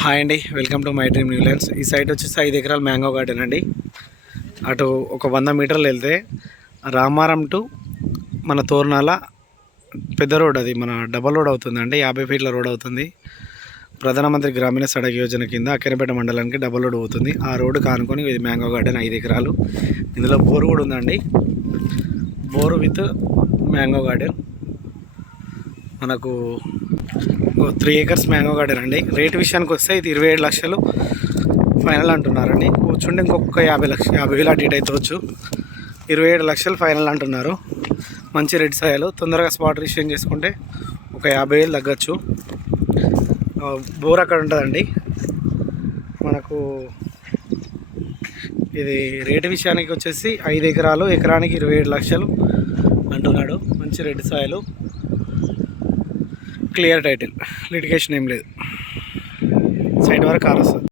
Hi అండి, welcome to my dream Newlands. ఈ site వచ్చేసి 5 ఎకరాల మ్యాంగో గార్డెన్ అండి. అటు ఒక 100 మీటర్లు వెళ్తే రామారం టు మన తోర్నాల పెద్ద రోడ్, అది మన డబల్ రోడ్ అవుతుందండి. 50 ఫీట్ల రోడ్ అవుతుంది. ప్రధానమంత్రి గ్రామీణ సడక్ యోజన కింద అక్కెరపేట మండలానికి డబల్ రోడ్ అవుతుంది. ఆ రోడ్డు కానుకొని ఇది మ్యాంగో గార్డెన్ 5 ఎకరాలు. ఇందులో బోరు కూడా ఉందండి. Bore with mango garden. మనకు 3 ఏకర్స్ మ్యాంగో గార్డెన్ అండి. రేటు విషయానికి వస్తే ఇది 27 లక్షలు ఫైనల్ అంటున్నారండి. కూర్చుంటే ఇంకొక 50,000 అటు ఇటు అవుతవచ్చు. 27 లక్షలు ఫైనల్ అంటున్నారు. మంచి రెడ్ సాయలు. తొందరగా స్పాట్ రిజిస్ట్రేషన్ చేసుకుంటే ఒక 50,000 తగ్గచ్చు. బోర్ అక్కడ ఉంటుందండి. మనకు ఇది రేటు విషయానికి వచ్చేసి 5 ఎకరాలు, ఎకరానికి 27 లక్షలు అంటున్నాడు. మంచి రెడ్ సాయలు, క్లియర్ టైటిల్, లిటిగేషన్ ఏం లేదు. సైట్ వరకు కార్ వస్తుంది.